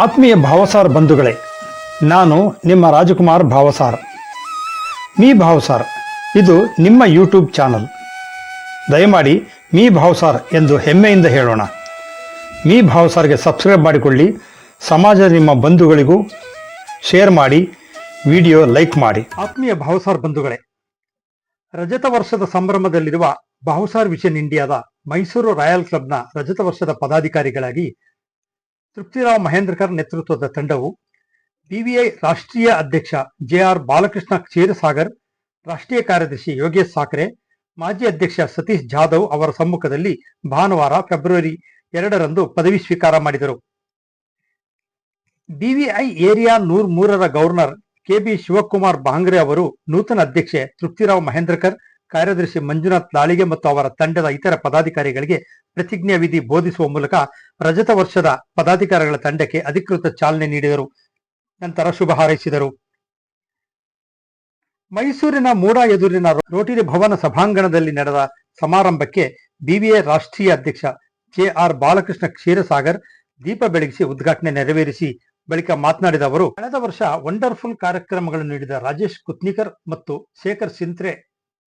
ಆತ್ಮೀಯ ಭಾವಸಾರ್ ಬಂಧುಗಳೇ, ನಾನು ನಿಮ್ಮ ರಾಜಕುಮಾರ್ ಭಾವಸಾರ್. ಮೀ ಭಾವಸಾರ್ ಇದು ನಿಮ್ಮ ಯೂಟ್ಯೂಬ್ ಚಾನಲ್. ದಯಮಾಡಿ ಮೀ ಭಾವಸಾರ್ ಎಂದು ಹೆಮ್ಮೆಯಿಂದ ಹೇಳೋಣ. ಮೀ ಭಾವಸಾರ್ಗೆ ಸಬ್ಸ್ಕ್ರೈಬ್ ಮಾಡಿಕೊಳ್ಳಿ. ಸಮಾಜದ ನಿಮ್ಮ ಬಂಧುಗಳಿಗೂ ಶೇರ್ ಮಾಡಿ, ವಿಡಿಯೋ ಲೈಕ್ ಮಾಡಿ. ಆತ್ಮೀಯ ಭಾವಸಾರ್ ಬಂಧುಗಳೇ, ರಜತ ವರ್ಷದ ಸಂಭ್ರಮದಲ್ಲಿರುವ ಭಾವಸಾರ್ ವಿಷನ್ ಇಂಡಿಯಾದ ಮೈಸೂರು ರಾಯಲ್ ಕ್ಲಬ್ನ ರಜತ ವರ್ಷದ ಪದಾಧಿಕಾರಿಗಳಾಗಿ ತೃಪ್ತಿರಾವ್ ಮಹೇಂದ್ರಕರ್ ನೇತೃತ್ವದ ತಂಡವು ಬಿವಿಐ ರಾಷ್ಟ್ರೀಯ ಅಧ್ಯಕ್ಷ ಜೆಆರ್ ಬಾಲಕೃಷ್ಣ ಕ್ಷೀರಸಾಗರ್, ರಾಷ್ಟ್ರೀಯ ಕಾರ್ಯದರ್ಶಿ ಯೋಗೇಶ್ ಸಾಕ್ರೆ, ಮಾಜಿ ಅಧ್ಯಕ್ಷ ಸತೀಶ್ ಜಾಧವ್ ಅವರ ಸಮ್ಮುಖದಲ್ಲಿ ಭಾನುವಾರ ಫೆಬ್ರವರಿ 2ರಂದು ಪದವಿ ಸ್ವೀಕಾರ ಮಾಡಿದರು. ಬಿವಿಐ ಏರಿಯಾ 103ರ ಗವರ್ನರ್ ಕೆಬಿ ಶಿವಕುಮಾರ್ ಬಾಂಗ್ರೆ ಅವರು ನೂತನ ಅಧ್ಯಕ್ಷೆ ತೃಪ್ತಿರಾವ್ ಮಹೇಂದ್ರಕರ್, ಕಾರ್ಯದರ್ಶಿ ಮಂಜುನಾಥ್ ದಾಳಿಗೆ ಮತ್ತು ಅವರ ತಂಡದ ಇತರ ಪದಾಧಿಕಾರಿಗಳಿಗೆ ಪ್ರತಿಜ್ಞಾ ವಿಧಿ ಬೋಧಿಸುವ ಮೂಲಕ ರಜತ ವರ್ಷದ ಪದಾಧಿಕಾರಿಗಳ ತಂಡಕ್ಕೆ ಅಧಿಕೃತ ಚಾಲನೆ ನೀಡಿದರು. ನಂತರ ಶುಭ ಹಾರೈಸಿದರು. ಮೈಸೂರಿನ ಮೂಡಾ ಎದುರಿನ ರೋಟರಿ ಭವನ ಸಭಾಂಗಣದಲ್ಲಿ ನಡೆದ ಸಮಾರಂಭಕ್ಕೆ ಬಿವಿಎ ರಾಷ್ಟ್ರೀಯ ಅಧ್ಯಕ್ಷ ಜೆಆರ್ ಬಾಲಕೃಷ್ಣ ಕ್ಷೀರಸಾಗರ್ ದೀಪ ಬೆಳಗಿಸಿ ಉದ್ಘಾಟನೆ ನೆರವೇರಿಸಿ ಬಳಿಕ ಮಾತನಾಡಿದ ಅವರು, ಕಳೆದ ವರ್ಷ ವಂಡರ್ಫುಲ್ ಕಾರ್ಯಕ್ರಮಗಳನ್ನು ನೀಡಿದ ರಾಜೇಶ್ ಕುತ್ನಿಕರ್ ಮತ್ತು ಶೇಖರ್ ಸಿಂತ್ರೆ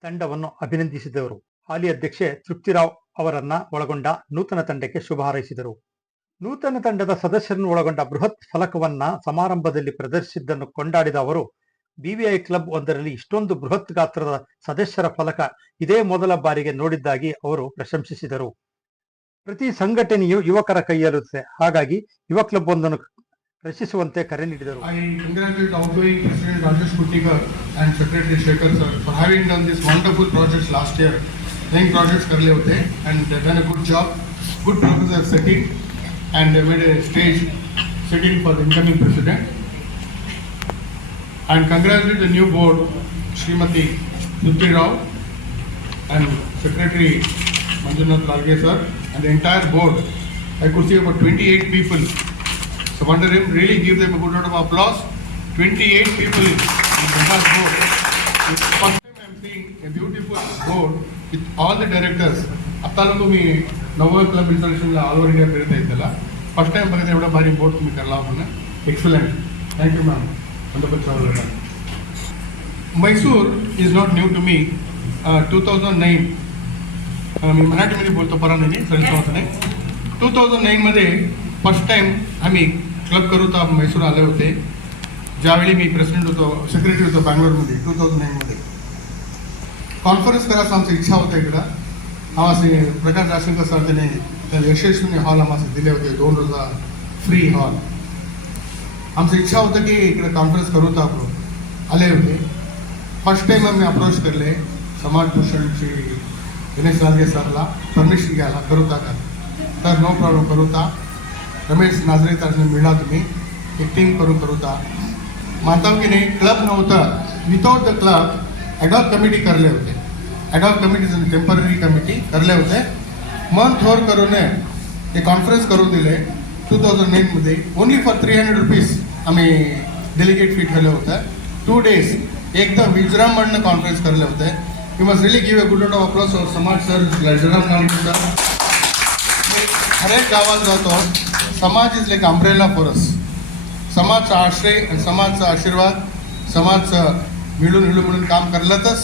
ತಂಡವನ್ನು ಅಭಿನಂದಿಸಿದವರು. ಹಾಲಿ ಅಧ್ಯಕ್ಷೆ ತೃಪ್ತಿರಾವ್ ಅವರನ್ನ ಒಳಗೊಂಡ ನೂತನ ತಂಡಕ್ಕೆ ಶುಭ ಹಾರೈಸಿದರು. ನೂತನ ತಂಡದ ಸದಸ್ಯರನ್ನು ಒಳಗೊಂಡ ಬೃಹತ್ ಫಲಕವನ್ನ ಸಮಾರಂಭದಲ್ಲಿ ಪ್ರದರ್ಶಿಸಿದ್ದನ್ನು ಕೊಂಡಾಡಿದ ಅವರು, ಬಿವಿಐ ಕ್ಲಬ್ ಒಂದರಲ್ಲಿ ಇಷ್ಟೊಂದು ಬೃಹತ್ ಗಾತ್ರದ ಸದಸ್ಯರ ಫಲಕ ಇದೇ ಮೊದಲ ಬಾರಿಗೆ ನೋಡಿದ್ದಾಗಿ ಅವರು ಪ್ರಶಂಸಿಸಿದರು. ಪ್ರತಿ ಸಂಘಟನೆಯು ಯುವಕರ ಕೈಯಲ್ಲಿರುತ್ತದೆ, ಹಾಗಾಗಿ ಯುವ ಕ್ಲಬ್ ಒಂದನ್ನು ರಚಿಸುವಂತೆ ಕರೆ ನೀಡಿದರು. I congratulate outgoing President Rajesh Kutnikar and Secretary Shekhar sir for having done these wonderful projects last year. Nine projects कर लिए होते and they've done a good job, good progress setting and they made a stage setting for the incoming president. And congratulate the new board, Srimati Trupti Rao and Secretary Manjunath Dalge sir and the entire board. I could see about 28 people. So wonder him, really give them a good round of applause. 28 people in the entire board. It's the first time I'm seeing a beautiful board with all the directors. ಅತ್ತಾಲಂಗೂ ಮೀ ನವ club installation all over India ಬೇರೆ ಇತ್ತಲ್ಲ, first time ಬರುತ್ತೆ ಎವಡ ಬಾರಿ board तुम्ही करला आपण. Excellent. Thank you ma'am. Wonderful job. Mysore is not new to me. 2009 मी मराठीमध्ये बोलतो पराने सर. 2009 मध्ये फर्स्ट टाइम आम्ही क्लब करूता मैसूर आले होते. ज्यावेळी मी प्रेसिडेंट होतो, सेक्रेटरी होतो बँगलोरमध्ये 2009 मध्ये. कॉन्फरन्स करायचं आमची इच्छा होता इकडं. आम्हाला प्रकाश राजशंकर सर त्याने यशस्वी हॉल आम्हाला दिले होते, 2 रोजा फ्री हॉल. आमची इच्छा होतं की इकडे कॉन्फरन्स करूता आपण आले होते. फर्स्ट टाइम आम्ही अप्रोच करले समाज भूषणची दिनेश लालगे सरला परमिशन घ्यायला करूता का, तर नो प्रॉब्लेम करूता. रमेश नाजरे ताजने मिळा तुम्ही एक टीम करून करूता. मानताव की नाही क्लब नव्हता, विदाउट द क्लब ॲडॉक कमिटी करले होते. ॲडॉक कमिटी टेम्पररी कमिटी करले होते. मन थोर करून एक कॉन्फरन्स करून दिले 2009 मध्ये. ओनली फॉर 300 रुपीज आम्ही डेलिगेट फी ठेवलं होतं. 2 days एकदम विजराममधनं कॉन्फरन्स करले होते. You must really give a good round of applause for समाज सर, विजराम नालगे. हर एक गावात जातो, समाज is like umbrella for us. समाजचा आश्रय आणि समाजचा आशीर्वाद, समाजचं मिळून मिळून काम करलातच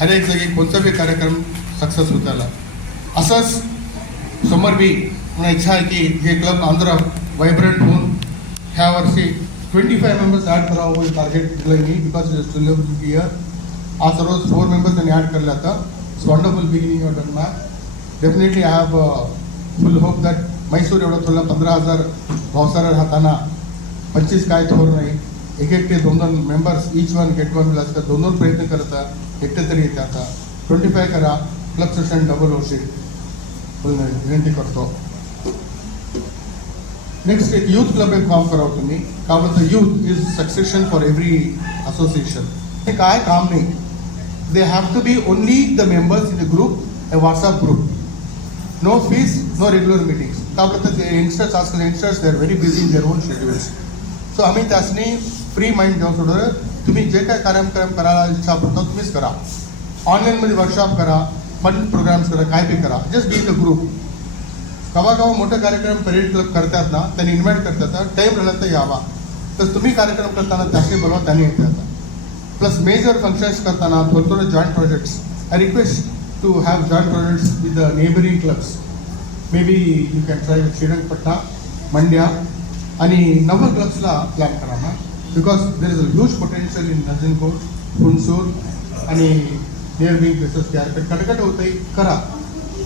हर एक जागी कोणताही कार्यक्रम सक्सेस होताला. असंच समोर बी मला इच्छा आहे की हे क्लब आंध्र वायब्रंट होऊन ह्या वर्षी 25 मेंबर्स ॲड करावं हे टार्गेट दिलं मी, बिकॉज इट इयर. आज सर्व 4 मेंबर्स त्यांनी ॲड करले आता. It's wonderful beginning of done match. Definitely I have full hope that Mysore एवढं थोडं 15,000 भावसार राहताना 25 काय थोर नाही, एक 2 members each one get one असतात. 2 प्रयत्न करतात, एकटे तरी येते. आता 25 करा, क्लब सेशन डबल होशील विनंती करतो. नेक्स्ट एक यूथ क्लब एक फॉर्म करावं तुम्ही, का बोलतं youth is succession for every association. हे काय काम नाही. They have to be only the members in the group, a WhatsApp group. No fees, no regular meetings. का बोलतात यंगस्टर्स, आजकाल youngsters they are very busy in their own schedules. So आम्ही त्यासनी free mind देऊन सोडलं. तुम्ही जे काय कार्यक्रम करायला इच्छा करतो तुम्हीच करा. ऑनलाईनमध्ये वर्कशॉप करा, फन प्रोग्राम्स करा, काय बी करा. Just be in the group. कवा मोठे कार्यक्रम पेरेंट क्लब करतात ना, त्यांनी इन्व्हाइट करतात, टाईम राहिला तर यावा. तर तुम्ही कार्यक्रम करताना त्याने बोलवा, त्यांनी येतात. प्लस मेजर फंक्शन्स करताना थोडे joint projects, I request to have joint projects with the neighbouring clubs. Maybe you can try with Srirangapatna, Mandya आणि नव क्लब्सला प्लॅन करा ना, because there is a huge potential in Nanjangud, Hunsur आणि नियर बिंग प्लेसेस. कटकट होतंय करा.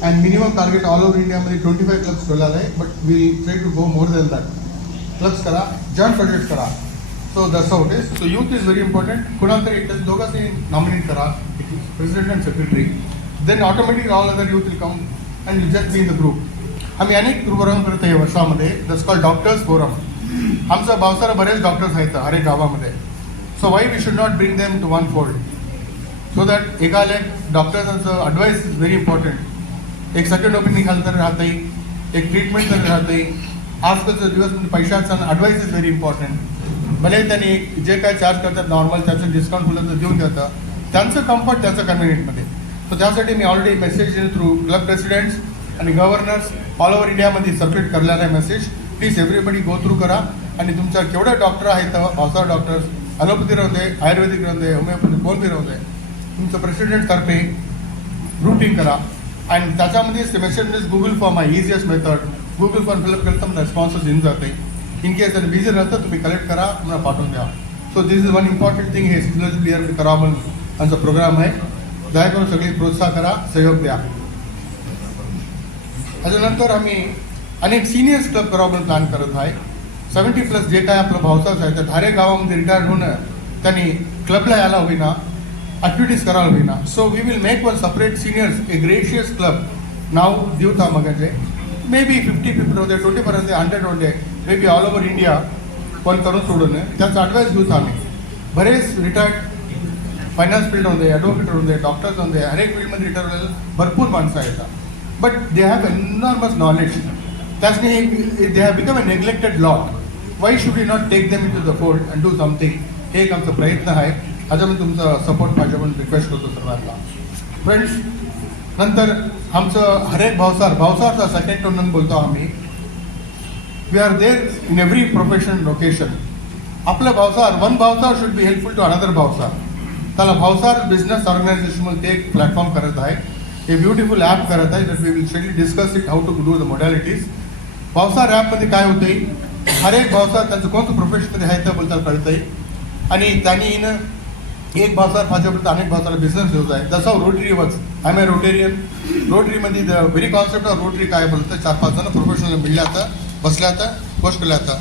And minimum target all over इंडियामध्ये 25 क्लब्स ठेवलेला आहे, but we try to go more than that. Clubs करा, जॉईंट प्रोजेक्ट करा. So that's how it is. So youth is very important. कुणाला तरी एक दोघांनी नॉमिनेट करा, president and secretary. Then automatic all other youth will come and you just be in the group. आम्ही अनेक program करतो या वर्षामध्ये. That's called doctors forum. आमचा भावसारा बरेच डॉक्टर्स आहेत हर एक गावामध्ये. So why we should not bring them to one fold, so that एकाला एक डॉक्टर्सांचं ॲडवाईस इज व्हेरी इम्पॉर्टंट. एक सेकंड ओपिनियन घाल तर राहते, एक ट्रीटमेंट तर राहते. आजकालचा दिवस म्हणजे पैशाचा ॲडवाईस इज व्हेरी इम्पॉर्टंट. भले त्यांनी जे काय चार्ज करतात नॉर्मल त्याचं डिस्काउंट फुलं तर देऊन देतं, त्यांचं कम्फर्ट त्याचं कन्व्हिनियंटमध्ये. सो त्यासाठी मी already message through club presidents आणि गव्हर्नर्स ऑल ओव्हर इंडियामध्ये सर्क्युलेट करलेला आहे message. Please everybody go through करा. आणि तुमच्या केवढे डॉक्टर आहेत, भावसार डॉक्टर्स, ॲलोपॅथी राहू दे, आयुर्वेदिक राहू दे, होमिओपॅथी कोण बी राहू दे, तुमचं प्रेसिडेंटतर्फे रूटिंग करा. आणि त्याच्यामध्येच ते मेसेज गुगल फॉर्म आहे, easiest method. Google form fill up केलं तर मला रिस्पॉन्सेस येऊन जाते. इन केस त्याला बिझी राहतं तुम्ही कलेक्ट करा, मला पाठवून द्या. So this is one important thing. हे सिग्नल क्लिअर करा म्हणून आमचा प्रोग्राम आहे. दया करून सगळी प्रोत्साह करा, सहयोग द्या. त्याच्यानंतर आम्ही अनेक सिनियर्स क्लब करावं म्हणून प्लॅन करत आहे. 70+ जे काय आपलं भावसाच आहे त्या धारे गावामध्ये रिटायर्ड होणं, त्यांनी क्लबला यायला होईना, ॲक्टिव्हिटीज करायला होईना. So we will make one separate seniors a gracious club. नाव देऊता मग मे बी 50 people होते, 20% 100 होते, maybe all over India. पण करून सोडून त्याचा ॲडवाईस घेऊत आम्ही. बरेच रिटायर्ड फायनान्स फील्डमध्ये, ॲडव्होकेट होते, डॉक्टर्स होते, हर एक फील्डमध्ये रिटायर झालेलं भरपूर माणसं आहेत. But they have enormous knowledge. त्याचने they have become a neglected lot. Why should you not take them into the fold and do something. हे एक आमचा प्रयत्न आहे. आता मी तुमचा सपोर्ट पाहिजे म्हणून रिक्वेस्ट करतो सर्वांना. फ्रेंड्स, नंतर आमचं हरेक भावसारचा सेकंड टोनन बोलतो आम्ही. We are there in every profession location. आपलं Bhavsar, one Bhavsar should be helpful to another Bhavsar. त्याला भावसार बिझनेस ऑर्गनायझेशन म्हणून ते एक प्लॅटफॉर्म करत आहे, हे ब्युटिफुल ॲप करत आहे. That we will shortly discuss it how to do the modalities. Bhavsar ॲपमध्ये काय होते, हर एक भावसार त्यांचं कोणतं प्रोफेशन तरी आहे त्या बोलता कळतंय. आणि त्यांनी एक भावसार माझ्यापर्यंत अनेक भावसाला बिझनेस घेऊन आहे. जसं Rotary works. I am a Rotarian. रोटरीमध्ये the very concept of Rotary काय बोलतं, 4-5 जण प्रोफेशनल मिळल्या आता, बसल्या आता, पोस्ट केल्या आता.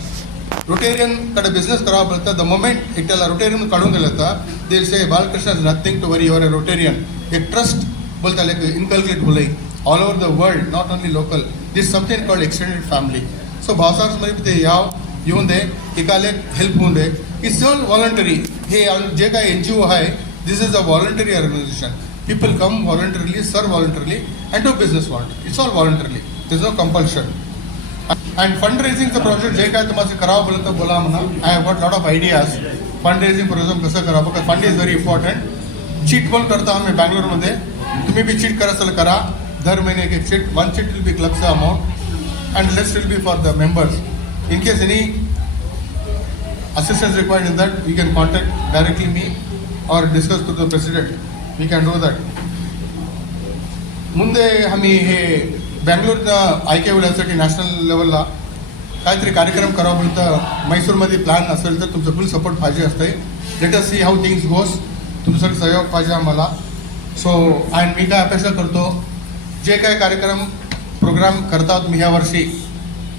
रोटेरियनकडे बिझनेस करावा बोलतं. द मोमेंट एक त्याला रोटेरियन काढून दिलं तर they say Balakrishna is nothing to worry, you're a Rotarian. एक ट्रस्ट बोलता इनकल्केट होलंय all over the world, not only local. This something called extended family. So भावसारमध्ये ते येऊन दे, एकाला हेल्प होऊन दे. It's all voluntary. हे जे काय NGO आहे, this is a voluntary organisation. People come voluntarily, सर्व voluntarily and do business voluntary. It's all voluntarily. This no compulsion. And fund रेझिंगचं प्रोजेक्ट जे काय तुम्हाला करावं बोललं तर बोला म्हणा. I have got lot of ideas. Fund raising program कसं करावं, कारण fund is very important. Cheat पण करतो आम्ही बँगलोरमध्ये. तुम्ही बी चीट करायचं करा. दर महिने एक chit. One chit will be क्लबचं amount and rest will be for the members. In case any assistance required in that, you can contact directly me or discuss to the president. We can do that. ಮುಂದೆ आम्ही हे बँगलोरनं ऐकवण्यासाठी national लेवलला काहीतरी कार्यक्रम करावा म्हणतं मैसूरमध्ये plan असेल तर तुमचं फुल सपोर्ट पाहिजे असते. लेट अस सी हाऊ थिंग्स गोस. तुमचं सहयोग पाहिजे आम्हाला. सो अँड मी काय अपेक्षा करतो, जे काय कार्यक्रम प्रोग्राम करता तुम्ही ह्या वर्षी,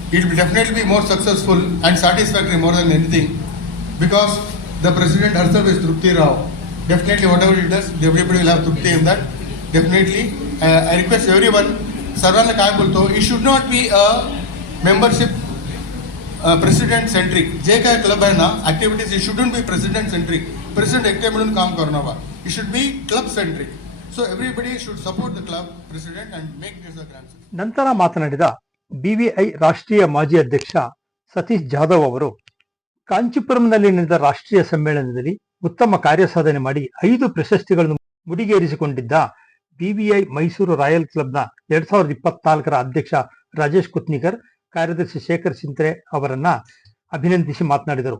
it will definitely be more successful and satisfactory more than anything, because the president herself is Trupti Rao. Definitely whatever it does, everybody will have Trupti in that. Definitely. I request everyone, सर्वांना काय बोलतो, it should not be a membership president centric. जे काय club आहे ना, activities, it shouldn't be president centric. President एकटे म्हणून काम करणार. It should be club centric. So everybody should support the club president and make this a grand success. ನಂತರ ಮಾತನಾಡಿದ BVI ರಾಷ್ಟ್ರೀಯ ಮಾಜಿ ಅಧ್ಯಕ್ಷ ಸತೀಶ್ ಜಾಧವ್ ಅವರು, ಕಾಂಚೀಪುರಂನಲ್ಲಿ ನಡೆದ ರಾಷ್ಟ್ರೀಯ ಸಮ್ಮೇಳನದಲ್ಲಿ ಉತ್ತಮ ಕಾರ್ಯಸಾಧನೆ ಮಾಡಿ 5 ಪ್ರಶಸ್ತಿಗಳನ್ನು ಮುಡಿಗೇರಿಸಿಕೊಂಡಿದ್ದ BVI ಮೈಸೂರು ರಾಯಲ್ ಕ್ಲಬ್ನ 2024 ಅಧ್ಯಕ್ಷ ರಾಜೇಶ್ ಕುತ್ನಿಕರ್, ಕಾರ್ಯದರ್ಶಿ ಶೇಖರ್ ಸಿಂತ್ರೆ ಅವರನ್ನ ಅಭಿನಂದಿಸಿ ಮಾತನಾಡಿದರು.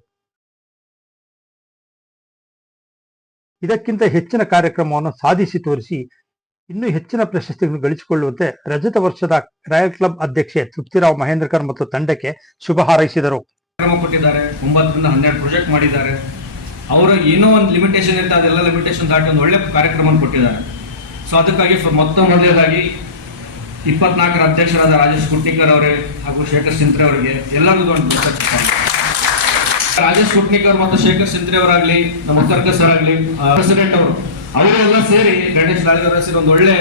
ಇದಕ್ಕಿಂತ ಹೆಚ್ಚಿನ ಕಾರ್ಯಕ್ರಮವನ್ನು ಸಾಧಿಸಿ ತೋರಿಸಿ ಇನ್ನೂ ಹೆಚ್ಚಿನ ಪ್ರಶಸ್ತಿಗಳನ್ನು ಗಳಿಸಿಕೊಳ್ಳುವಂತೆ ರಜತ ವರ್ಷದ ರಾಯಲ್ ಕ್ಲಬ್ ಅಧ್ಯಕ್ಷೆ ತೃಪ್ತಿರಾವ್ ಮಹೇಂದ್ರಕರ್ ಮತ್ತು ತಂಡಕ್ಕೆ ಶುಭ ಹಾರೈಸಿದರು. ಕಾರ್ಯಕ್ರಮ ಕೊಟ್ಟಿದ್ದಾರೆ, 9ರಿಂದ 12 ಪ್ರಾಜೆಕ್ಟ್ ಮಾಡಿದ್ದಾರೆ. ಅವರು ಏನೋ ಒಂದು ಲಿಮಿಟೇಷನ್ ಇರುತ್ತೆ, ಅದೆಲ್ಲ ಲಿಮಿಟೇಷನ್ ದಾಟಿ ಒಂದು ಒಳ್ಳೆ ಕಾರ್ಯಕ್ರಮ ಕೊಟ್ಟಿದ್ದಾರೆ. ಸೊ ಅದಕ್ಕಾಗಿ ಮೊದಲನೇದಾಗಿ 24ರ ಅಧ್ಯಕ್ಷರಾದ ರಾಜೇಶ್ ಕುಟ್ನಿಕರ್ ಅವರೇ ಹಾಗೂ ಶೇಖರ್ ಸಿಂತ್ರೆ ಅವರಿಗೆ ಎಲ್ಲರಿಗೂ ಒಂದು ರಾಜೇಶ್ ಕುಟ್ನಿಕರ್ ಮತ್ತು ಶೇಖರ್ ಸಿಂತ್ರೆ ಅವರಾಗ್ಲಿ, ನಮ್ಮ ಉತ್ತರ್ಕ ಸರ್ ಆಗಲಿ, ಪ್ರೆಸಿಡೆಂಟ್ ಅವರೆಲ್ಲ ಸೇರಿ ಗಣೇಶ್ ಲಾಲ್ಗಾರ್ ಸೇರಿ ಒಂದು ಒಳ್ಳೆ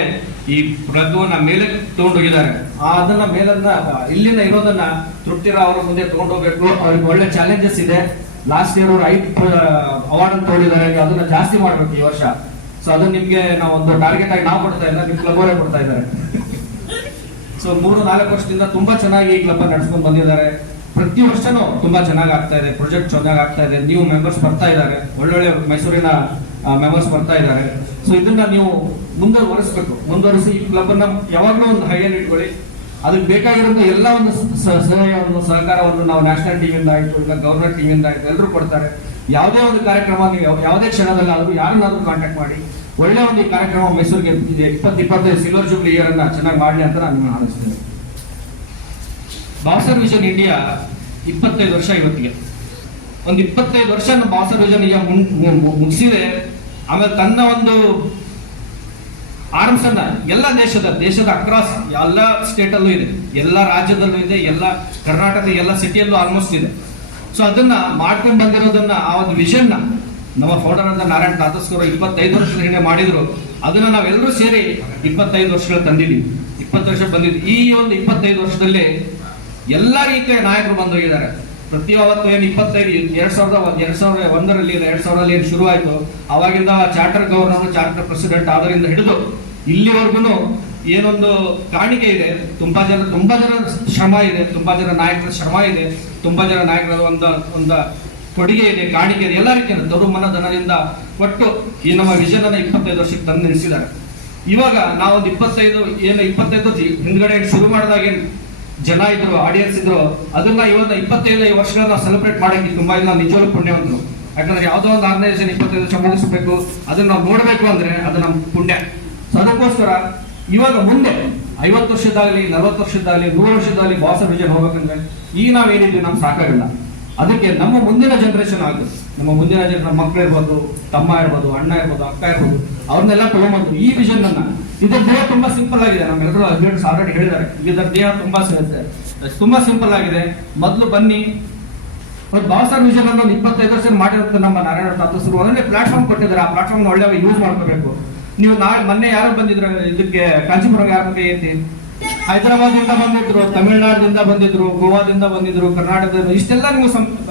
ಈ ಪ್ರಗವನ್ನ ಮೇಲೆ ತಗೊಂಡೋಗಿದ್ದಾರೆ. ಅದನ್ನ ಮೇಲನ್ನ ಇಲ್ಲಿಂದ ಇರೋದನ್ನ ತೃಪ್ತಿರಾವ್ ಅವರ ಮುಂದೆ ತಗೊಂಡೋಗ್ಬೇಕು. ಅವ್ರಿಗೆ ಒಳ್ಳೆ ಚಾಲೆಂಜಸ್ ಇದೆ. ಲಾಸ್ಟ್ ಇಯರ್ ಅವರು 5 ಅವಾರ್ಡ್ ಅಂತ ತಗೊಂಡಿದ್ದಾರೆ, ಅದನ್ನ ಜಾಸ್ತಿ ಮಾಡ್ಬೇಕು ಈ ವರ್ಷ. ಸೊ ಅದು ನಿಮ್ಗೆ ನಾವು ಒಂದು ಟಾರ್ಗೆಟ್ ಆಗಿ ನಾವು ಕೊಡ್ತಾ ಇಲ್ಲ, ನಿಮ್ ಕ್ಲಬ್ ಅವರೇ ಕೊಡ್ತಾ ಇದ್ದಾರೆ. ಸೊ 3-4 ವರ್ಷದಿಂದ ತುಂಬಾ ಚೆನ್ನಾಗಿ ಈ ಕ್ಲಬ್ ನಡೆಸ್ಕೊಂಡು ಬಂದಿದ್ದಾರೆ. ಪ್ರತಿ ವರ್ಷನೂ ತುಂಬಾ ಚೆನ್ನಾಗಿ ಆಗ್ತಾ ಇದೆ, ಪ್ರಾಜೆಕ್ಟ್ ಚೆನ್ನಾಗಿ ಆಗ್ತಾ ಇದೆ. ನೀವು ಮೆಂಬರ್ಸ್ ಬರ್ತಾ ಇದ್ದಾರೆ, ಒಳ್ಳೊಳ್ಳೆ ಮೈಸೂರಿನ ಮೆಂಬರ್ಸ್ ಬರ್ತಾ ಇದ್ದಾರೆ. ಸೊ ಇದನ್ನ ನೀವು ಮುಂದುವರಿಸಿ ಈ ಕ್ಲಬ್ ಅನ್ನ ಯಾವಾಗಲೂ ಒಂದು ಹೈಯಲ್ಲಿ ಇಟ್ಕೊಳ್ಳಿ. ಅದಕ್ಕೆ ಬೇಕಾಗಿರೋ ಎಲ್ಲ ಒಂದು ಸಹಾಯವನ್ನು ಸಹಕಾರವನ್ನು ನಾವು ನ್ಯಾಷನಲ್ ಟೀಮಿಂದ ಆಯ್ತು, ಇಲ್ಲ ಗವರ್ನರ್ ಟೀಮಿಂದ ಆಯ್ತು, ಎಲ್ಲರೂ ಕೊಡ್ತಾರೆ. ಯಾವುದೇ ಒಂದು ಕಾರ್ಯಕ್ರಮ ನೀವು ಯಾವುದೇ ಕ್ಷಣದಲ್ಲಾದ್ರೂ ಯಾರನ್ನಾದ್ರೂ ಕಾಂಟ್ಯಾಕ್ಟ್ ಮಾಡಿ ಒಳ್ಳೆ ಒಂದು ಈ ಕಾರ್ಯಕ್ರಮ ಮೈಸೂರಿಗೆ 2025 ಸಿಲ್ವರ್ ಜೂಬ್ಲಿ ಇಯರ್ ಅನ್ನ ಚೆನ್ನಾಗಿ ಮಾಡಲಿ ಅಂತ ನಾನು ನಿಮ್ಮನ್ನು ಆಲೋಚಿಸ್ತೇನೆ. ಬಾಕ್ಸರ್ ವಿಷನ್ ಇಂಡಿಯಾ 25 ವರ್ಷ ಇವತ್ತಿಗೆ. ಒಂದು 25 ವರ್ಷ ಬಾಕ್ಸರ್ ವಿಷನ್ ಈಗ ಮುಗಿಸಿದೆ. ಆಮೇಲೆ ತನ್ನ ಒಂದು ಆರ್ಮ್ಸ್ ಅನ್ನ ಎಲ್ಲ ದೇಶದ ಅಕ್ರಾಸ್ ಎಲ್ಲ ಸ್ಟೇಟ್ ಅಲ್ಲೂ ಇದೆ, ಎಲ್ಲ ರಾಜ್ಯದಲ್ಲೂ ಇದೆ, ಎಲ್ಲ ಕರ್ನಾಟಕದ ಎಲ್ಲ ಸಿಟಿಯಲ್ಲೂ ಆಲ್ಮೋಸ್ಟ್ ಇದೆ. ಸೊ ಅದನ್ನ ಮಾಡ್ಕೊಂಡು ಬಂದಿರೋದನ್ನ, ಆ ಒಂದು ವಿಷನ್ ನಮ್ಮ ಫೌಂಡರ್ ಅಂತ ನಾರಾಯಣ್ ತಾತಸ್ಕರ್ 25 ವರ್ಷದ ಹಿಂದೆ ಮಾಡಿದ್ರು. ಅದನ್ನ ನಾವೆಲ್ಲರೂ ಸೇರಿ 25 ವರ್ಷಗಳು ತಂದಿದ್ದೀವಿ, 20 ವರ್ಷ ಬಂದಿದ್ವಿ. ಈ ಒಂದು 25 ವರ್ಷದಲ್ಲಿ ಎಲ್ಲ ರೀತಿಯ ನಾಯಕರು ಬಂದೋಗಿದ್ದಾರೆ. ಪ್ರತಿಯೊಂದು ಏನು 2001ರಲ್ಲಿ 2000ರಲ್ಲಿ ಏನು ಶುರು ಆಯ್ತು, ಅವಾಗಿಂದ ಚಾರ್ಟರ್ ಗವರ್ನರ್, ಚಾರ್ಟರ್ ಪ್ರೆಸಿಡೆಂಟ್ ಆದರಿಂದ ಹಿಡಿದು ಇಲ್ಲಿವರೆಗೂ ಏನೊಂದು ಕಾಣಿಕೆ ಇದೆ. ತುಂಬಾ ಜನ ಶ್ರಮ ಇದೆ, ತುಂಬಾ ಜನ ನಾಯಕರ ಶ್ರಮ ಇದೆ, ತುಂಬಾ ಜನ ನಾಯಕರ ಒಂದು ಕೊಡುಗೆ ಇದೆ, ಕಾಣಿಕೆ ಇದೆ. ಎಲ್ಲ ರೀತಿಯ ತರುಮನ ಧನದಿಂದ ಒಟ್ಟು ಈ ನಮ್ಮ ವಿಷನ್ ಅನ್ನ 25 ವರ್ಷಕ್ಕೆ ತಂದು ನಿಲ್ಲಿಸಿದ್ದಾರೆ. ಇವಾಗ ನಾವೊಂದು 25 ಹಿಂದ್ಗಡೆ ಶುರು ಮಾಡಿದಾಗ ಜನ ಇದ್ರು, ಆಡಿಯನ್ಸ್ ಇದ್ರು, ಅದನ್ನ ಇವತ್ತು 25 ವರ್ಷಗಳನ್ನ ಸೆಲೆಬ್ರೇಟ್ ಮಾಡಕ್ಕೆ ತುಂಬಾ ನಿಜವಾಗ್ಲೂ ಪುಣ್ಯವಂತರು. ಯಾಕಂದ್ರೆ ಯಾವುದೋ ಒಂದು ಆರ್ಗನೈಸೇಷನ್ 25 ವರ್ಷ ಮುಗಿಸ್ಬೇಕು, ಅದನ್ನ ನಾವು ನೋಡ್ಬೇಕು ಅಂದ್ರೆ ಅದು ನಮ್ಮ ಪುಣ್ಯ. ಸೊ ಅದಕ್ಕೋಸ್ಕರ ಇವಾಗ ಮುಂದೆ 50 ವರ್ಷದಾಗಲಿ, 40 ವರ್ಷದಾಗಲಿ, 100 ವರ್ಷದಾಗಲಿ ಬಾಕ್ಸರ್ ವಿಷನ್ ಹೋಗ್ಬೇಕಂದ್ರೆ ಈಗ ನಾವೇನಿದ್ವಿ ನಮ್ಗೆ ಸಾಕಾಗಿಲ್ಲ. ಅದಕ್ಕೆ ನಮ್ಮ ಮುಂದಿನ ಜನರೇಷನ್ ಆಗುತ್ತೆ, ನಮ್ಮ ಮುಂದಿನ ನಮ್ಮ ಮಕ್ಕಳು ಇರ್ಬೋದು, ತಮ್ಮ ಇರ್ಬೋದು, ಅಣ್ಣ ಇರ್ಬೋದು, ಅಕ್ಕ ಇರ್ಬೋದು, ಅವ್ರನ್ನೆಲ್ಲ ತಗೊಂಡ್ಬಂದು ಈ ವಿಷನ್ ಅನ್ನ. ಇದರ ದೇಹ ತುಂಬಾ ಸಿಂಪಲ್ ಆಗಿದೆ, ನಮ್ಮೆಲ್ಲರೂ ಆಲ್ರೆಡಿ ಹೇಳಿದ್ದಾರೆ. ಇದರ ದೇಹ ತುಂಬಾ ಸಿಂಪಲ್ ಆಗಿದೆ. ಮೊದಲು ಬನ್ನಿ, ಒಂದು ಬಾಕ್ಸರ್ ವಿಷನ್ ಅನ್ನು 25 ವರ್ಷ ಮಾಡಿರುತ್ತೆ ನಮ್ಮ ನಾರಾಯಣ ತಾತಸ್ರು ಒಂದೊಳ್ಳೆ ಪ್ಲಾಟ್ಫಾರ್ಮ್ ಕೊಟ್ಟಿದ್ದಾರೆ. ಆ ಪ್ಲಾಟ್ಫಾರ್ಮ್ ಒಳ್ಳೆ ಯೂಸ್ ಮಾಡ್ಕೋಬೇಕು. ನೀವು ಮೊನ್ನೆ ಯಾರು ಬಂದಿದ್ರು ಇದಕ್ಕೆ, ಕಾಂಚೀಪುರ ಯಾರ ಬಗ್ಗೆ ಐತಿ, ಹೈದರಾಬಾದಿಂದ ಬಂದಿದ್ರು, ತಮಿಳುನಾಡಿನಿಂದ ಬಂದಿದ್ರು, ಗೋವಾದಿಂದ ಬಂದಿದ್ರು, ಕರ್ನಾಟಕದಿಂದ, ಇಷ್ಟೆಲ್ಲ ನೀವು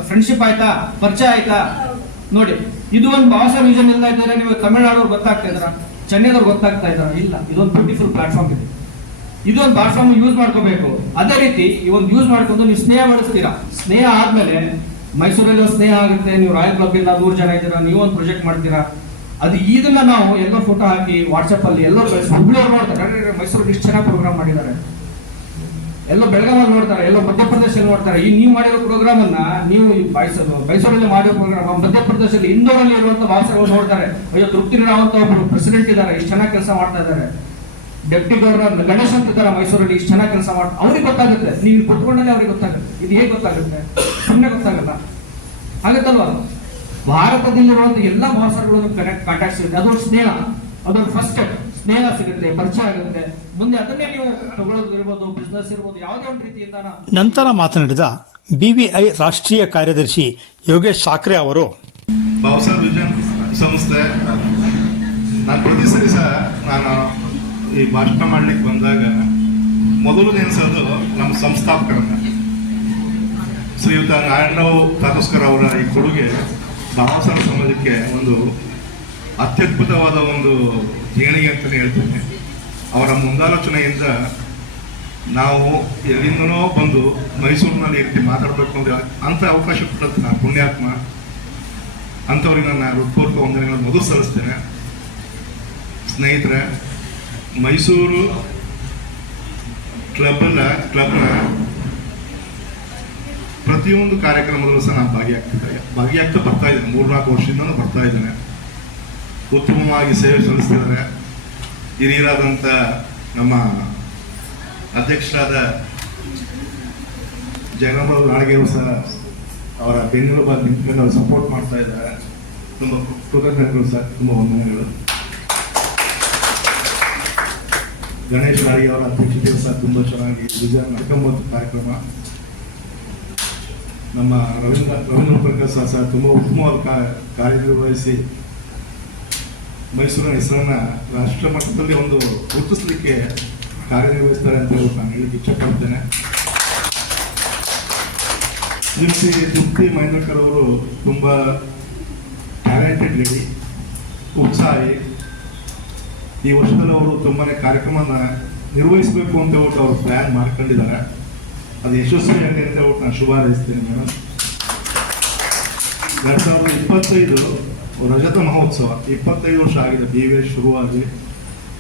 ಫ್ರೆಂಡ್ಶಿಪ್ ಆಯ್ತಾ, ಪರಿಚಯ ಆಯ್ತಾ ನೋಡಿ. ಇದು ಒಂದು ಬಾಕ್ಸರ್ ವಿಷನ್ ಇಲ್ಲ ಇದ್ದಾರೆ, ನೀವು ತಮಿಳುನಾಡವ್ರು ಗೊತ್ತಾಗ್ತಾ ಇದ್ರ, ಚೆನ್ನೈದವ್ರು ಗೊತ್ತಾಗ್ತಾ ಇದ್ರ? ಇಲ್ಲ. ಇದೊಂದು ಬ್ಯೂಟಿಫುಲ್ ಪ್ಲಾಟ್ಫಾರ್ಮ್ ಇದೆ. ಇದೊಂದು ಪ್ಲಾಟ್ಫಾರ್ಮ್ ಯೂಸ್ ಮಾಡ್ಕೋಬೇಕು. ಅದೇ ರೀತಿ ಈ ಒಂದು ಯೂಸ್ ಮಾಡ್ಕೊಂಡು ನೀವು ಸ್ನೇಹ ಬೆಳೆಸ್ತೀರಾ. ಸ್ನೇಹ ಆದ್ಮೇಲೆ ಮೈಸೂರಲ್ಲಿ ಒಂದು ಸ್ನೇಹ ಆಗುತ್ತೆ. ನೀವು ರಾಯಲ್ ಕ್ಲಬ್ ಇಂದ 100 ಜನ ಇದ್ದೀರಾ, ನೀವು ಒಂದು ಪ್ರಾಜೆಕ್ಟ್ ಮಾಡ್ತೀರಾ. ಅದು ಇದನ್ನ ನಾವು ಎಲ್ಲೋ ಫೋಟೋ ಹಾಕಿ ವಾಟ್ಸ್ಆಪ್ ಅಲ್ಲಿ ಎಲ್ಲೋ ಹುಬ್ಳಿಯವ್ರು ನೋಡ್ತಾರೆ, ಮೈಸೂರಿಗೆ ಇಷ್ಟು ಚೆನ್ನಾಗಿ ಪ್ರೋಗ್ರಾಮ್ ಮಾಡಿದ್ದಾರೆ. ಎಲ್ಲೋ ಬೆಳಗಾವಲ್ಲಿ ನೋಡ್ತಾರೆ, ಎಲ್ಲೋ ಮಧ್ಯಪ್ರದೇಶಲ್ಲಿ ನೋಡ್ತಾರೆ. ಈ ನೀವು ಮಾಡಿರೋ ಪ್ರೋಗ್ರಾಮ್ ಅನ್ನ ನೀವು ಮೈಸೂರಲ್ಲಿ ಮಾಡಿರೋ ಪ್ರೋಗ್ರಾಮ್ ಮಧ್ಯಪ್ರದೇಶದಲ್ಲಿ ಇಂದೋರಲ್ಲಿ ಇರುವಂತ ಭಾಷೆಗಳು ನೋಡ್ತಾರೆ. ಅಯ್ಯೋ, ತೃಪ್ತಿರಾವ್ ಅಂತ ಒಬ್ಬರು ಪ್ರೆಸಿಡೆಂಟ್ ಇದ್ದಾರೆ, ಇಷ್ಟು ಚೆನ್ನಾಗಿ ಕೆಲಸ ಮಾಡ್ತಾ ಇದ್ದಾರೆ. ಡೆಪ್ಟಿ ಗವರ್ನರ್ ಗಣೇಶ್ ಅಂತ ಇದ್ದಾರೆ ಮೈಸೂರಲ್ಲಿ, ಇಷ್ಟು ಚೆನ್ನಾಗಿ ಕೆಲಸ ಮಾಡ್ತಾರೆ. ಅವ್ರಿಗೆ ಗೊತ್ತಾಗುತ್ತೆ, ನೀವು ಕುತ್ಕೊಂಡಲ್ಲಿ ಅವ್ರಿಗೆ ಗೊತ್ತಾಗುತ್ತೆ. ಇದು ಹೇಗೆ ಗೊತ್ತಾಗುತ್ತೆ? ಸುಮ್ಮನೆ ಗೊತ್ತಾಗಲ್ಲ, ಆಗತ್ತಲ್ವಾ? ಭಾರತದಲ್ಲಿರುವಂತ ಎಲ್ಲ ಭಾಷೆಗಳು ಕಾಂಟ್ಯಾಕ್ಟ್ ಸಿಗುತ್ತೆ. ಅದೊಂದು ಸ್ನೇಹ, ಅದೊಂದು ಫಸ್ಟ್ ಸ್ನೇಹ ಸಿಗುತ್ತೆ, ಪರಿಚಯ ಆಗುತ್ತೆ. ಮುಂದೆ ಅದನ್ನೇ ನೀವು ತಗೊಳ್ಳೋದು ಇರ್ಬೋದು, ಬಿಸ್ನೆಸ್ ಇರ್ಬೋದು, ಯಾವುದೇ ಒಂದು ರೀತಿಯಿಂದ. ನಂತರ ಮಾತನಾಡಿದ BVI ರಾಷ್ಟ್ರೀಯ ಕಾರ್ಯದರ್ಶಿ ಯೋಗೇಶ್ ಸಾಕ್ರೆ ಅವರು, ಬಾಕ್ಸರ್ ವಿಷನ್ ಸಂಸ್ಥೆ ನಾನು ಪ್ರತಿ ಸರಿ ಸಹ ನಾನು ಈ ಭಾಷಣ ಮಾಡ್ಲಿಕ್ಕೆ ಬಂದಾಗ ಮೊದಲು ನೆನೆಸೋದು ನಮ್ಮ ಸಂಸ್ಥಾಪಕರನ್ನ, ಶ್ರೀಯುತ ನಾರಾಯಣರಾವ್ ತಾತಸ್ಕರ್ ಅವರ ಈ ಕೊಡುಗೆ ಬಾಬಾಸಾಹೇಬ್ ಸಮಾಜಕ್ಕೆ ಒಂದು ಅತ್ಯದ್ಭುತವಾದ ಒಂದು ದೇಣಿಗೆ ಅಂತಲೇ ಹೇಳ್ತೇನೆ. ಅವರ ಮುಂದಾಲೋಚನೆಯಿಂದ ನಾವು ಎಲ್ಲಿಂದನೋ ಬಂದು ಮೈಸೂರಿನಲ್ಲಿ ಇರ್ತಿ ಮಾತಾಡಬೇಕು ಅಂದರೆ ಅಂಥ ಅವಕಾಶ ಕೊಡುತ್ತೆ. ನಾನು ಪುಣ್ಯಾತ್ಮ ಅಂಥವ್ರಿಗೆ ನನ್ನ ಹೃತ್ಪೂರ್ವಕ ವಂದನೆಗಳನ್ನು ಮೊದಲು ಸಲ್ಲಿಸ್ತೇನೆ. ಸ್ನೇಹಿತರೆ, ಮೈಸೂರು ಕ್ಲಬ್ನ ಪ್ರತಿಯೊಂದು ಕಾರ್ಯಕ್ರಮದಲ್ಲೂ ಸಹ ನಾನು ಭಾಗಿಯಾಗ್ತಾ ಬರ್ತಾ ಇದ್ದೇನೆ. 3-4 ವರ್ಷದಿಂದನೂ ಬರ್ತಾ ಇದ್ದೇನೆ. ಉತ್ತಮವಾಗಿ ಸೇವೆ ಸಲ್ಲಿಸ್ತಿದ್ದಾರೆ. ಹಿರಿಯರಾದಂಥ ನಮ್ಮ ಅಧ್ಯಕ್ಷರಾದ ಜಗನ್ಮೋಹನ್ ರಾಣಗೆಯವರು ಸಹ ಅವರ ಬೆನ್ನೆಲುಬಾಗಿ ನಿಂತ್ಕೊಂಡು ಅವರು ಸಪೋರ್ಟ್ ಮಾಡ್ತಾ ಇದ್ದಾರೆ. ತುಂಬ ಕೃತಜ್ಞತೆಗಳು ಸರ್, ತುಂಬ ವಂದನೆಗಳು. ಗಣೇಶ್ ರಾಡಿ ಅವರ ಅಧ್ಯಕ್ಷತೆ ಸಹ ತುಂಬ ಚೆನ್ನಾಗಿ ವಿಜಯ ನಡ್ಕೊಂಬತ್ತು ಕಾರ್ಯಕ್ರಮ. ನಮ್ಮ ರವೀಂದ್ರ ಪ್ರಕಾಶ್ ಸಹ ತುಂಬ ಉತ್ತಮವಾದ ಕಾರ್ಯನಿರ್ವಹಿಸಿ ಮೈಸೂರಿನ ಹೆಸರನ್ನ ರಾಷ್ಟ್ರ ಮಟ್ಟದಲ್ಲಿ ಒಂದು ಗುರುತಿಸಲಿಕ್ಕೆ ಕಾರ್ಯನಿರ್ವಹಿಸ್ತಾರೆ ಅಂತ ಹೇಳಿ ನಾನು ಹೇಳಲಿಕ್ಕೆ ಇಷ್ಟಪಡ್ತೇನೆ. ತೃಪ್ತಿ ಮಹೇಂದ್ರಕರ್ ಅವರು ತುಂಬ ಟ್ಯಾಲೆಂಟೆಡ್ ಲೇಡಿ, ಉತ್ಸಾಹಿ. ಈ ವರ್ಷದಲ್ಲಿ ಅವರು ತುಂಬಾ ಕಾರ್ಯಕ್ರಮನ ನಿರ್ವಹಿಸಬೇಕು ಅಂತ ಹೇಳ್ಬಿಟ್ಟು ಅವರು ಪ್ಲ್ಯಾನ್ ಮಾಡ್ಕೊಂಡಿದ್ದಾರೆ. ಅದು ಯಶಸ್ವಿಯಾಗಲಿ ಅಂತ ಹೇಳ್ಬಿಟ್ಟು ನಾನು ಶುಭ ಹಾರೈಸ್ತೀನಿ ಮೇಡಮ್. 2025 ರಜತ ಮಹೋತ್ಸವ 25 ವರ್ಷ ಆಗಿದೆ. BVA ಶುರುವಾಗಿ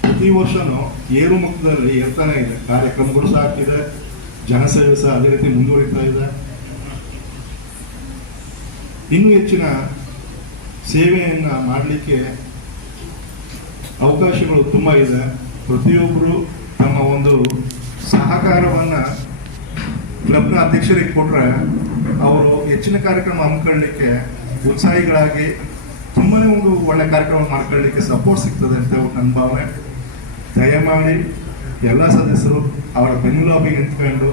ಪ್ರತಿ ವರ್ಷನೂ ಏರು ಮುಖದಲ್ಲಿ ಏರ್ತಾನೆ ಇದೆ. ಕಾರ್ಯಕ್ರಮಗಳು ಸಹ ಆಗ್ತಿದೆ, ಜನಸೇವೆ ಸಹ ಅದೇ ರೀತಿ ಮುಂದುವರಿತಾ ಇದೆ. ಇನ್ನೂ ಹೆಚ್ಚಿನ ಸೇವೆಯನ್ನ ಮಾಡಲಿಕ್ಕೆ ಅವಕಾಶಗಳು ತುಂಬ ಇದೆ. ಪ್ರತಿಯೊಬ್ಬರು ತಮ್ಮ ಒಂದು ಸಹಕಾರವನ್ನ ಕ್ಲಬ್ನ ಅಧ್ಯಕ್ಷರಿಗೆ ಕೊಟ್ಟರೆ ಅವರು ಹೆಚ್ಚಿನ ಕಾರ್ಯಕ್ರಮ ಹಮ್ಮಿಕೊಳ್ಳಲಿಕ್ಕೆ ಉತ್ಸಾಹಿಗಳಾಗಿ ತುಂಬನೇ ಒಂದು ಒಳ್ಳೆ ಕಾರ್ಯಕ್ರಮ ಮಾಡ್ಕೊಳ್ಳಿಕ್ಕೆ ಸಪೋರ್ಟ್ ಸಿಗ್ತದೆ ಅಂತ ನನ್ನ ಭಾವನೆ. ದಯಮಾಡಿ ಎಲ್ಲ ಸದಸ್ಯರು ಅವರ ಬೆನ್ನೆಲುಬಿಗೆ ನಿಂತ್ಕೊಂಡು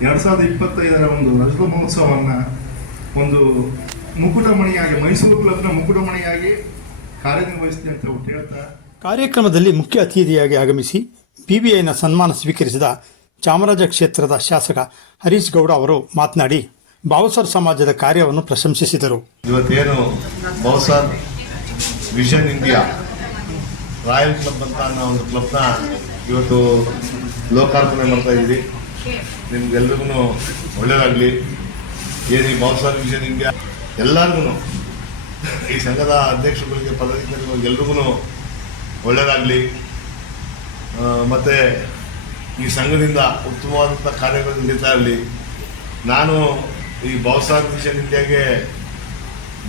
2025 ಒಂದು ರಜತ ಮಹೋತ್ಸವವನ್ನು ಒಂದು ಮುಕುಟಮಣಿಯಾಗಿ, ಮೈಸೂರು ಕ್ಲಬ್ನ ಮುಕುಟಮಣಿಯಾಗಿ ಕಾರ್ಯನಿರ್ವಹಿಸ್ತೀನಿ ಅಂತ ಹೇಳ್ತಾ ಕಾರ್ಯಕ್ರಮದಲ್ಲಿ ಮುಖ್ಯ ಅತಿಥಿಯಾಗಿ ಆಗಮಿಸಿ BVAನ ಸನ್ಮಾನ ಸ್ವೀಕರಿಸಿದ ಚಾಮರಾಜ ಕ್ಷೇತ್ರದ ಶಾಸಕ ಹರೀಶ್ ಗೌಡ ಅವರು ಮಾತನಾಡಿ ಭಾವಸಾರ್ ಸಮಾಜದ ಕಾರ್ಯವನ್ನು ಪ್ರಶಂಸಿಸಿದರು. ಇವತ್ತೇನು Bhavasar vision India royal club ಅಂತ ಅನ್ನೋ ಒಂದು ಕ್ಲಬ್ನ ಇವತ್ತು ಲೋಕಾರ್ಪಣೆ ಮಾಡ್ತಾ ಇದ್ದೀವಿ. ನಿಮ್ಗೆಲ್ರಿಗೂ ಒಳ್ಳೆಯದಾಗಲಿ. ಏನು ಈ ಭಾವಸಾರ್ ವಿಷನ್ ಇಂಡಿಯಾ ಎಲ್ಲರಿಗೂ, ಈ ಸಂಘದ ಅಧ್ಯಕ್ಷರುಗಳಿಗೆ, ಪದಾಧಿಕಾರಿಗಳಿಗೆ ಎಲ್ರಿಗೂ ಒಳ್ಳೆಯದಾಗಲಿ. ಮತ್ತು ಈ ಸಂಘದಿಂದ ಉತ್ತಮವಾದಂಥ ಕಾರ್ಯಗಳು ನಡೀತಾ ಇರಲಿ. ನಾನು ಈ ಭಾವಸಾರ್ ವಿಷನ್ ಇಂಡಿಯಾಗೆ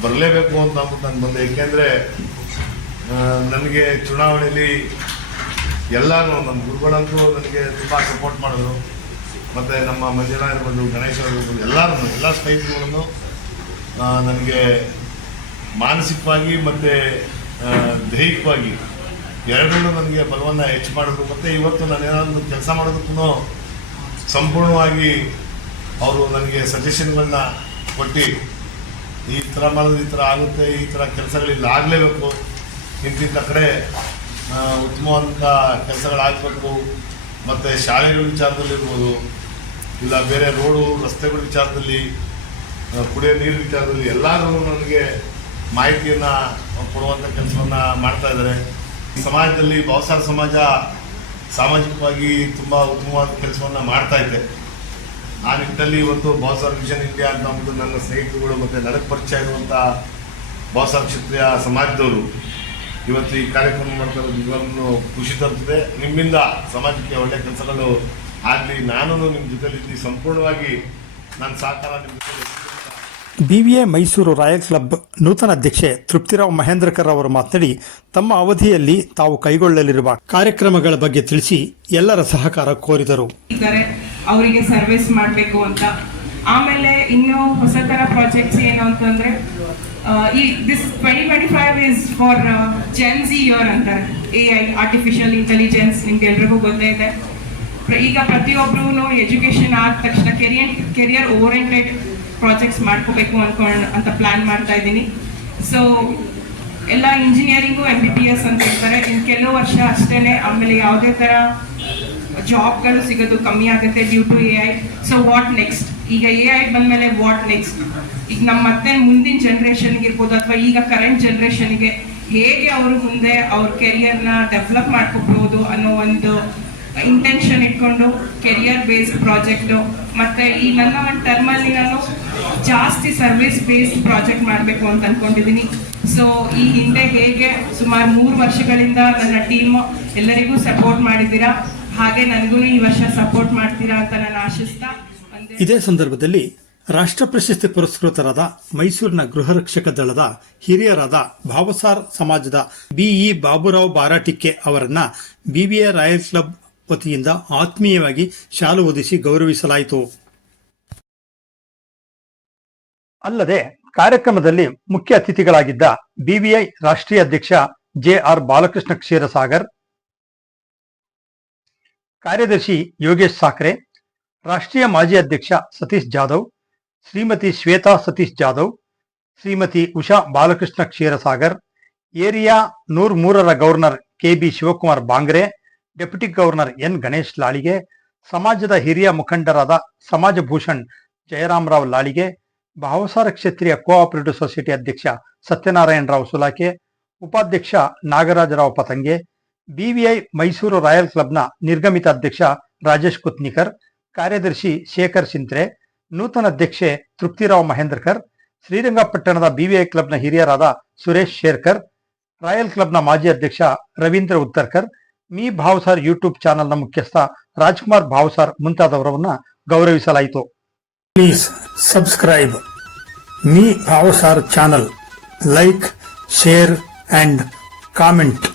ಬರಲೇಬೇಕು ಅಂತ ಅಂದ್ಬಿಟ್ಟು ನಾನು ಬಂದೆ. ಏಕೆಂದರೆ ನನಗೆ ಚುನಾವಣೆಯಲ್ಲಿ ಎಲ್ಲರೂ, ನನ್ನ ಗುರುಗಳಂತೂ ನನಗೆ ತುಂಬ ಸಪೋರ್ಟ್ ಮಾಡಿದ್ರು. ಮತ್ತು ನಮ್ಮ ಮಂಜುಳಾ ಇರ್ಬೋದು, ಗಣೇಶ ಇರ್ಬೋದು, ಎಲ್ಲ ಸ್ನೇಹಿತರುಗಳನ್ನು ನನಗೆ ಮಾನಸಿಕವಾಗಿ ಮತ್ತು ದೈಹಿಕವಾಗಿ ಎರಡರಲ್ಲೂ ನನಗೆ ಬಲವನ್ನು ಹೆಚ್ಚು ಮಾಡಿದ್ರು. ಮತ್ತು ಇವತ್ತು ನಾನು ಏನಾದರೂ ಕೆಲಸ ಮಾಡೋದಕ್ಕೂ ಸಂಪೂರ್ಣವಾಗಿ ಅವರು ನನಗೆ ಸಜೆಷನ್ಗಳನ್ನ ಕೊಟ್ಟು ಈ ಥರ ಮಾಡೋದು ಈ ಥರ ಆಗುತ್ತೆ, ಈ ಥರ ಕೆಲಸಗಳಿಲ್ಲ ಆಗಲೇಬೇಕು, ಇಂತಿಂಥ ಕಡೆ ಉತ್ತಮವಾದಂಥ ಕೆಲಸಗಳಾಗಬೇಕು. ಮತ್ತು ಶಾಲೆಗಳ ವಿಚಾರದಲ್ಲಿರ್ಬೋದು, ಇಲ್ಲ ಬೇರೆ ರೋಡು ರಸ್ತೆಗಳ ವಿಚಾರದಲ್ಲಿ, ಕುಡಿಯೋ ನೀರು ವಿಚಾರದಲ್ಲಿ ಎಲ್ಲರೂ ನನಗೆ ಮಾಹಿತಿಯನ್ನು ಕೊಡುವಂಥ ಕೆಲಸವನ್ನು ಮಾಡ್ತಾ ಇದ್ದಾರೆ. ಈ ಸಮಾಜದಲ್ಲಿ ಭಾವಸಾರ್ ಸಮಾಜ ಸಾಮಾಜಿಕವಾಗಿ ತುಂಬ ಉತ್ತಮವಾದ ಕೆಲಸವನ್ನು ಮಾಡ್ತಾ ಇದೆ. ಆ ನಿಟ್ಟಿನಲ್ಲಿ ಇವತ್ತು ಭಾವಸಾರ್ ವಿಷನ್ ಇಂಡಿಯಾ ಅಂತ ಅಂದ್ಬಿಟ್ಟು ನನ್ನ ಸ್ನೇಹಿತರುಗಳು ಮತ್ತು ನನಗೆ ಪರಿಚಯ ಇರುವಂಥ ಭಾವಸಾರ್ ಕ್ಷತ್ರಿಯ ಸಮಾಜದವರು ಇವತ್ತು ಈ ಕಾರ್ಯಕ್ರಮ ಮಾಡ್ತಾ ಇರೋದು ನಿಜವಾಗ್ಲೂ ಖುಷಿ ತರುತ್ತದೆ. ನಿಮ್ಮಿಂದ ಸಮಾಜಕ್ಕೆ ಒಳ್ಳೆಯ ಕೆಲಸಗಳು ಆಗಲಿ. ನಾನು ನಿಮ್ಮ ಜೊತೆಲಿದ್ದು ಸಂಪೂರ್ಣವಾಗಿ ನನ್ನ ಸಹಕಾರ ನಿಮ್ಮ ಜೊತೆ. BVA ಮೈಸೂರು ರಾಯಲ್ ಕ್ಲಬ್ ನೂತನ ಅಧ್ಯಕ್ಷೆ ತೃಪ್ತಿರಾವ್ ಮಹೇಂದ್ರಕರ್ ಅವರು ಮಾತನಾಡಿ ತಮ್ಮ ಅವಧಿಯಲ್ಲಿ ತಾವು ಕೈಗೊಳ್ಳಲಿರುವ ಕಾರ್ಯಕ್ರಮಗಳ ಬಗ್ಗೆ ತಿಳಿಸಿ ಎಲ್ಲರ ಸಹಕಾರ ಕೋರಿದರು. ಅವರಿಗೆ ಸರ್ವಿಸ್ ಮಾಡಬೇಕು ಅಂತ. ಆಮೇಲೆ ಇನ್ನು ಹೊಸ ತರ ಪ್ರಾಜೆಕ್ಟ್ಸ್ ಏನು ಅಂತಂದ್ರೆ ಈ this 2025 is for Gen Z year ಅಂತಾರೆ. AI ಆರ್ಟಿಫಿಷಿಯಲ್ ಇಂಟೆಲಿಜೆನ್ಸ್ ನಿಮ್ಗೆ ಎಲ್ರಿಗೂ ಗೊತ್ತೇ ಇದೆ. ಈಗ ಪ್ರತಿಯೊಬ್ಬರೂ ಎಜುಕೇಶನ್ ಆದ ತಕ್ಷಣ ಕೆರಿಯರ್ ಓರಿಯೆಂಟೆಡ್ ಪ್ರಾಜೆಕ್ಟ್ಸ್ ಮಾಡ್ಕೋಬೇಕು ಅಂತ ಪ್ಲಾನ್ ಮಾಡ್ತಾ ಇದ್ದೀನಿ. ಸೊ ಎಲ್ಲ ಇಂಜಿನಿಯರಿಂಗು MBBS ಅಂತ ಇರ್ತಾರೆ, ಇನ್ನು ಕೆಲವು ವರ್ಷ ಅಷ್ಟೇ. ಆಮೇಲೆ ಯಾವುದೇ ಥರ ಜಾಬ್ಗಳು ಸಿಗೋದು ಕಮ್ಮಿ ಆಗುತ್ತೆ due to AI. So what next? ಈಗ AI ಬಂದಮೇಲೆ ವಾಟ್ ನೆಕ್ಸ್ಟ್? ಈಗ ನಮ್ಮ ಮತ್ತೆ ಮುಂದಿನ ಜನ್ರೇಷನ್ಗೆ ಇರ್ಬೋದು ಅಥವಾ ಈಗ ಕರೆಂಟ್ ಜನ್ರೇಷನ್ಗೆ ಹೇಗೆ ಅವರು ಮುಂದೆ ಅವ್ರ ಕೆರಿಯರ್ನ ಡೆವಲಪ್ ಮಾಡ್ಕೋಬಹುದು ಅನ್ನೋ ಒಂದು ಇಂಟೆನ್ಷನ್ ಇಟ್ಕೊಂಡು ಕೆರಿಯರ್ ಬೇಸ್ಡ್ ಪ್ರಾಜೆಕ್ಟು, ಮತ್ತು ಈ ನನ್ನ ಒಂದು ಟರ್ಮಲ್ಲಿ ನಾನು ಜಾಸ್ತಿ ಸರ್ವಿಸ್ ಬೇಸ್ಡ್ ಪ್ರಾಜೆಕ್ಟ್ ಮಾಡಬೇಕು ಅಂತ ಅಂದ್ಕೊಂಡಿದ್ದೀನಿ. ಸೊ ಈ ಹಿಂದೆ ಹೇಗೆ ಸುಮಾರು 3 ವರ್ಷಗಳಿಂದ ನನ್ನ ಟೀಮ್ ಎಲ್ಲರಿಗೂ ಸಪೋರ್ಟ್ ಮಾಡಿದ್ದೀರಾ, ಹಾಗೆ ನನಗೂ ಈ ವರ್ಷ ಸಪೋರ್ಟ್ ಮಾಡ್ತೀರಾ ಅಂತ ನಾನು ಆಶಿಸ್ತಾ ಇದೇ ಸಂದರ್ಭದಲ್ಲಿ ರಾಷ್ಟ್ರ ಪ್ರಶಸ್ತಿ ಪುರಸ್ಕೃತರಾದ ಮೈಸೂರಿನ ಗೃಹ ರಕ್ಷಕ ದಳದ ಹಿರಿಯರಾದ ಭಾವಸಾರ್ ಸಮಾಜದ ಬಿಇ ಬಾಬುರಾವ್ ಬಾರಾಟಿಕ್ಕೆ ಅವರನ್ನ ಬಿಬಿಎ ರಾಯಲ್ ಕ್ಲಬ್ ವತಿಯಿಂದ ಆತ್ಮೀಯವಾಗಿ ಶಾಲು ಹೊದಿಸಿ ಗೌರವಿಸಲಾಯಿತು. ಅಲ್ಲದೆ ಕಾರ್ಯಕ್ರಮದಲ್ಲಿ ಮುಖ್ಯ ಅತಿಥಿಗಳಾಗಿದ್ದ ಬಿಬಿಐ ರಾಷ್ಟ್ರೀಯ ಅಧ್ಯಕ್ಷ ಜೆಆರ್ ಬಾಲಕೃಷ್ಣ ಕ್ಷೀರಸಾಗರ್, ಕಾರ್ಯದರ್ಶಿ ಯೋಗೇಶ್ ಸಾಕ್ರೆ, ರಾಷ್ಟ್ರೀಯ ಮಾಜಿ ಅಧ್ಯಕ್ಷ ಸತೀಶ್ ಜಾಧವ್, ಶ್ರೀಮತಿ ಶ್ವೇತಾ ಸತೀಶ್ ಜಾಧವ್, ಶ್ರೀಮತಿ ಉಷಾ ಬಾಲಕೃಷ್ಣ ಕ್ಷೀರಸಾಗರ್, ಏರಿಯಾ 103ರ governor KB Shivakumar Bangre, deputy governor N Ganesh Lalige, ಸಮಾಜದ ಹಿರಿಯ ಮುಖಂಡರಾದ ಸಮಾಜ ಭೂಷಣ್ ಜಯರಾಮರಾವ್ ಲಾಳಿಗೆ, ಭಾವಸಾರ ಕ್ಷೇತ್ರೀಯ ಕೋಆಪರೇಟಿವ್ ಸೊಸೈಟಿ ಅಧ್ಯಕ್ಷ ಸತ್ಯನಾರಾಯಣರಾವ್ ಸುಲಾಕೆ, ಉಪಾಧ್ಯಕ್ಷ ನಾಗರಾಜರಾವ್ ಪತಂಗೆ, ಬಿವಿಐ ಮೈಸೂರು ರಾಯಲ್ ಕ್ಲಬ್ನ ನಿರ್ಗಮಿತ ಅಧ್ಯಕ್ಷ ರಾಜೇಶ್ ಕುತ್ನಿಕರ್, ಕಾರ್ಯದರ್ಶಿ ಶೇಖರ್ ಸಿಂತ್ರೆ, ನೂತನ ಅಧ್ಯಕ್ಷೆ ತೃಪ್ತಿರಾವ್ ಮಹೇಂದ್ರಕರ್, ಶ್ರೀರಂಗಪಟ್ಟಣದ ಬಿವಿಐ ಕ್ಲಬ್ನ ಹಿರಿಯರಾದ ಸುರೇಶ್ ಶೇರ್ಕರ್, ರಾಯಲ್ ಕ್ಲಬ್ನ ಮಾಜಿ ಅಧ್ಯಕ್ಷ ರವೀಂದ್ರ ಉತ್ತರ್ಕರ್, ಮೀ ಭಾವಸಾರ್ ಯೂಟ್ಯೂಬ್ ಚಾನೆಲ್ನ ಮುಖ್ಯಸ್ಥ ರಾಜ್ಕುಮಾರ್ ಭಾವಸಾರ್ ಮುಂತಾದವರನ್ನ ಗೌರವಿಸಲಾಯಿತು. Please subscribe me Bhavasar channel, like, share and comment.